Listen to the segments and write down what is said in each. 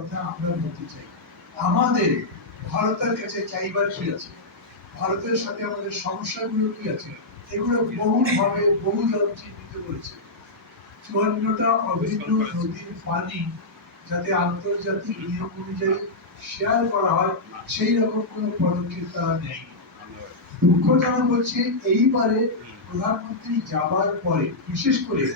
কথা আমরা বলতে চাই। আমাদের ভারতের কাছে চাইবার কি আছে, ভারতের সাথে আমাদের সমস্যাগুলো কি আছে, এগুলো বহুভাবে বহুজন চিহ্নিত করেছে। ৫৪টা অভিন্ন নদীর পানি যাতে আন্তর্জাতিক নিয়ম অনুযায়ী শেয়ার করা হয়, সেই রকম কোনো পদক্ষেপ তারা নেয়নি। দুঃখজনক হচ্ছে এইবারে প্রধানমন্ত্রী যাবার পরে, বিশেষ করে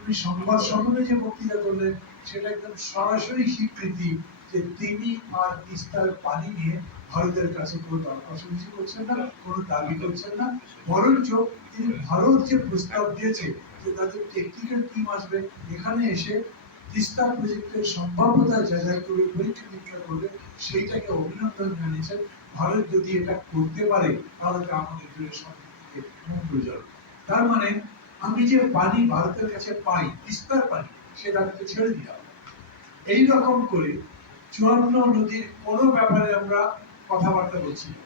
উনি সংবাদ সম্মেলনে যে বক্তৃতা করলেন, সেটা একদম সরাসরি স্বীকৃতি যে তিনি আর তিস্তার পানি নিয়ে ভারতের কাছে কোনো দরখাস্ত করছেন না, কোনো দাবি করছেন না। বরঞ্চ তিনি ভারত যে প্রস্তাব দিয়েছে যে তাদের টেকনিক্যাল টিম আসবে এখানে এসে তিস্তা প্রজেক্টের সম্ভাব্যতা যাচাই করে পরীক্ষা নিরীক্ষা করবে, সেইটাকে অভিনন্দন জানিয়েছেন। ভারত যদি এটা করতে পারে তাহলে আমাদের জন্য সবথেকে মঙ্গলজনক। তার মানে আমি যে পানি ভারতের কাছে পাই, তিস্তার পানি, সেটা আমি তো ছেড়ে দিলাম। এইরকম করে ৫৪ নদীর কোনো ব্যাপারে আমরা কথাবার্তা বলছি না।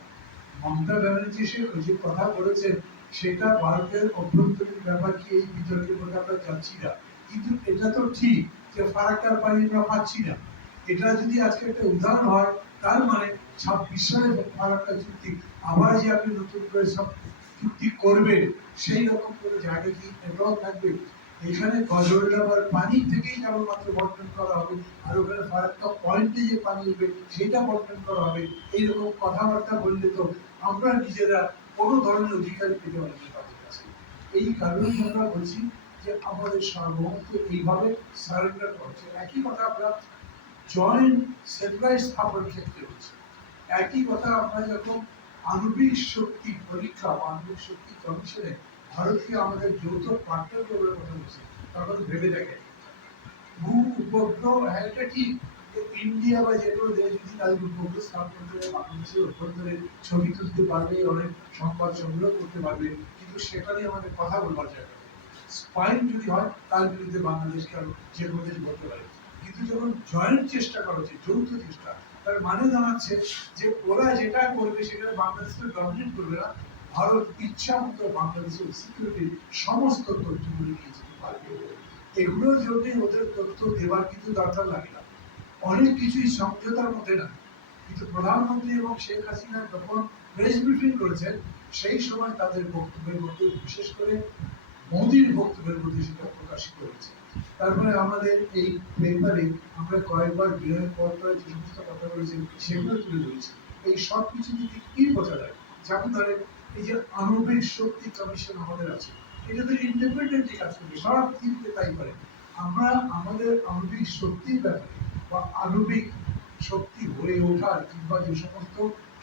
মমতা ব্যানার্জি যে কথা বলেছেন সেটা ভারতের অভ্যন্তরীণ ব্যাপার, কি এই বিতর্কের মধ্যে আমরা যাচ্ছি না। কিন্তু এটা তো ঠিক যে ফারাক্কার পানি আমরা পাচ্ছি না। এটা যদি আজকে একটা উদাহরণ হয়, তার মানে ২৬ সালে ফারাক্কা চুক্তি আবার যে আপনি নতুন করে সব চুক্তি করবেন, সেই রকম কোনো জায়গা কি এটাও থাকবে? এখানে গজলডাবার পানি থেকেই কেবলমাত্র বন্টন করা হবে, আর ওখানে ফারাক্কা পয়েন্টে যে পানি উঠবে সেটা বন্টন করা হবে। এইরকম কথাবার্তা বললে তো আমরা নিজেরা কোনো ধরনের অধিকার পেতে পারি না তাদের কাছে। এই কারণেই আমরা বলছি যে আমাদের সার্বভৌমত্ব এইভাবে সারেন্ডার করছে। একই কথা আমরা জয়েন্ট স্যাটেলাইট স্থাপনের ক্ষেত্রে হচ্ছে। একই কথা আমরা যখন আণবিক শক্তি পরীক্ষা বা আণবিক শক্তি কমিশনে ভারতকে আমাদের যৌথ পার্টনার করার কথা বলছি, তখন ভেবে দেখে ভূ উপগ্রহ, হ্যাঁ এটা ঠিক যে ইন্ডিয়া বা যে কোনো দেশ যদি তাদের উপগ্রহ স্থাপন করে বাংলাদেশের অভ্যন্তরে ছবি তুলতে পারবে, অনেক সংবাদ সংগ্রহ করতে পারবে, কিন্তু সেটা নিয়ে আমাদের কথা বলবার জায়গা স্পাইন যদি হয় তার বিরুদ্ধে বাংলাদেশকে আরো যে কোনো দেশ বলতে পারে। কিন্তু যখন জয়েন্ট চেষ্টা করা হচ্ছে, যৌথ চেষ্টা, তার মানে দাঁড়াচ্ছে যে ওরা যেটা করবে সেটা বাংলাদেশকে ডমিনেট করবে না। ভারত ইচ্ছা মতো বাংলাদেশের সিকিউরিটির সমস্ত তথ্যগুলো নিয়ে যেতে পারবে। এগুলোর জন্যই ওদের তথ্য দেওয়ার কিন্তু দরকার লাগে না, অনেক কিছুই সমঝোতার মধ্যে না। কিন্তু প্রধানমন্ত্রী এবং শেখ হাসিনা যখন প্রেস ব্রিফিং করেছেন, সেই সময় তাদের বক্তব্যের মধ্যে, বিশেষ করে মোদীর বক্তব্যের মধ্যে সেটা প্রকাশিত হয়েছে। তারপরে আমাদের এই পেপারে আমরা কয়েকবার বিনয় পত্রে যে সমস্ত কথা বলেছেন সেগুলো তুলে ধরেছি। এই সব কিছু যদি কি বোঝা যায়, যেমন ধরেন এই যে আণবিক শক্তি কমিশন আমাদের আছে, এটা তো ইন্ডিপেন্ডেন্টলি কাজ করবে, সব দিকে তাই করে। আমরা আমাদের আণবিক শক্তির ব্যাপারে বা আণবিক শক্তি হয়ে ওঠার কিংবা যে সমস্ত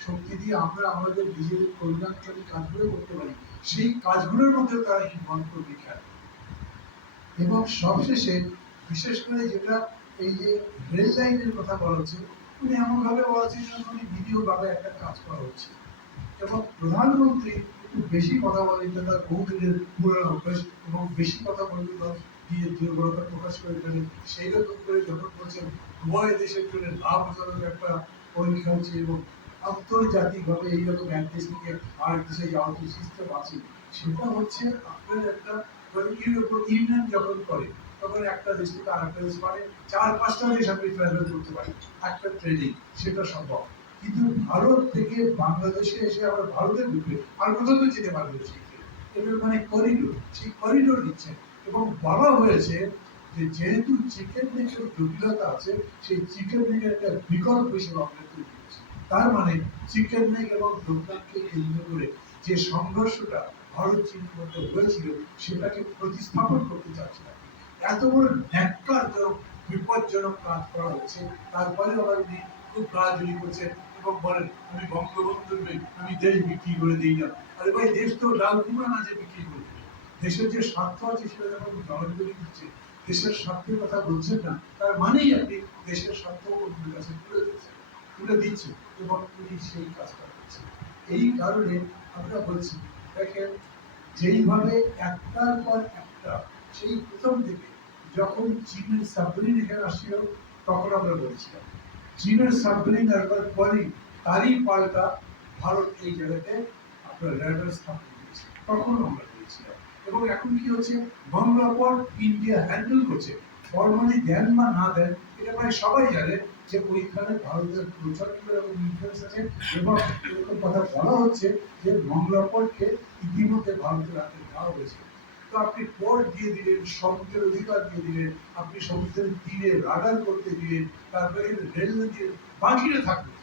শক্তি দিয়ে আমরা আমাদের নিজেদের কল্যাণকারী কাজগুলো করতে পারি, সেই কাজগুলোর মধ্যে তারা ইনভলভ করবে খেয়াল। এবং সবশেষে বিশেষ করে যেটা এই যে রেল লাইনের কথা বলা হচ্ছে, উনি এমনভাবে বলা হচ্ছে যেন উনি ভিডিও ভাবে একটা কাজ করা হচ্ছে। এবং প্রধানমন্ত্রী একটু বেশি কথা বলেন, তার বহুদিনের পুরনো অভ্যাস, এবং বেশি কথা বললে দিয়ে দুর্বলতা প্রকাশ করে ফেলেন। সেই রকম করে যখন বলছেন উভয় দেশের জন্য লাভজনক একটা পরীক্ষা হচ্ছে এবং আন্তর্জাতিকভাবে এইরকম এক দেশ থেকে আর দেশে যাওয়ার যে সিস্টেম আছে, সেটা হচ্ছে আপনার একটা ইউনিয়ন যখন করে তখন একটা দেশ থেকে আর একটা দেশ, মানে ৪-৫টা দেশ আপনি ট্রাভেল করতে পারেন একটা ট্রেনিং, সেটা সম্ভব। কিন্তু ভারত থেকে বাংলাদেশে এসে আবার ভারতে ঢুকবে আর কোথাও তো যেতে পারবে, এগুলো মানে করিডোর, সেই করিডোর দিচ্ছে। এবং বলা হয়েছে যে যেহেতু চিকেন নেকের জটিলতা আছে, সেই চিকেন নেকের একটা বিকল্প হিসেবে আমরা তৈরি করছি। তার মানে চিকেন নেক এবং ডোকলামকে কেন্দ্র করে যে সংঘর্ষটা ভারত চীনের মধ্যে হয়েছিল, সেটাকে প্রতিস্থাপন করতে চাচ্ছিল। এত বড় ন্যাক্কারজনক বিপজ্জনক কাজ করা হচ্ছে, তারপরে আবার উনি খুব গালাগালি করছেন এবং বলেন আমি বঙ্গবন্ধুর মেয়ে, আমি দেশ বিক্রি করে দিই না। আরে ভাই, দেশ তো ডাল কুমড়া না যে বিক্রি করে দিবে। দেশের যে স্বার্থ আছে সেটা যখন জবাবদারি দিচ্ছে, দেশের স্বার্থের কথা বলছেন না, তার মানেই আপনি দেশের স্বার্থ অন্যের কাছে তুলে দিচ্ছেন এবং তিনি সেই কাজটা করছেন। এই কারণে আমরা বলছি, দেখেন যেইভাবে একটার পর একটা, সেই প্রথম থেকে যখন চীনের সাবমেরিন এখানে আসছিল তখন আমরা বলছিলাম, চীনের সাবমেরিন একবার পরেই তারই পাল্টা ভারত এই জায়গাতে আপনার র্যাডার স্থাপন করেছে, তখন আমরা বলেছিলাম। এবং এখন কি হচ্ছে, বাংলা পর ইন্ডিয়া হ্যান্ডেল করছে, ফর্মালি দেন বা না দেন এটা প্রায় সবাই জানে যে ওইখানে ভারতের প্রচন্ড রকম ইনফ্লুয়েন্স আছে, এবং এরকম কথা বলা হচ্ছে যে মংলা পোর্টকে ইতিমধ্যে ভারতের হাতে দেওয়া হয়েছে। তো আপনি পোর্ট দিয়ে দিলেন, সমুদ্রের অধিকার দিয়ে দিলেন, আপনি সমুদ্রের তীরে রাডার করতে দিলেন, তারপরে রেলওয়ে দিয়ে, বাকিটা থাকবে।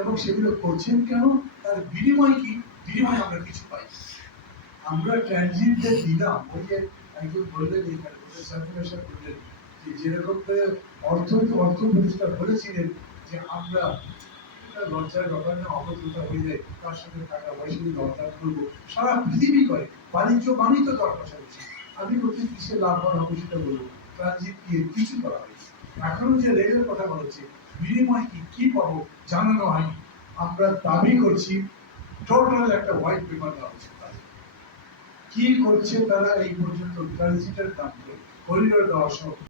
এবং সেগুলো করছেন কেন? তার বিনিময় কি? বিনিময় আমরা কিছু পাই। আমরা ট্রানজিটে দিলাম, ওই যে একজন বললেন এখানে সার্কুলেশন বললেন যে যেরকম করে অর্থ উপদেষ্টা বলেছিলেন যে আমরা, এটা লজ্জার ব্যাপার না, অবদ্ধতা হয়ে যায়, তার সাথে টাকা পয়সা দিয়ে দরকার করবো, সারা পৃথিবী করে বাণিজ্য বাণিজ্য দর কষাকষি। আমি বলছি কিসে লাভবান হবে সেটা বলবো, ট্রানজিট দিয়ে কিছু করা হয়েছে। এখনো যে রেলের কথা বলেছে, বিনিময় কি কি পাবো জানানো হয়নি। আমরা দাবি করছি টোটাল একটা হোয়াইট পেপার দেওয়া হচ্ছে। কি করছে তারা এই পর্যন্ত ট্রানজিটের দাম, করিডোর দেওয়া সহ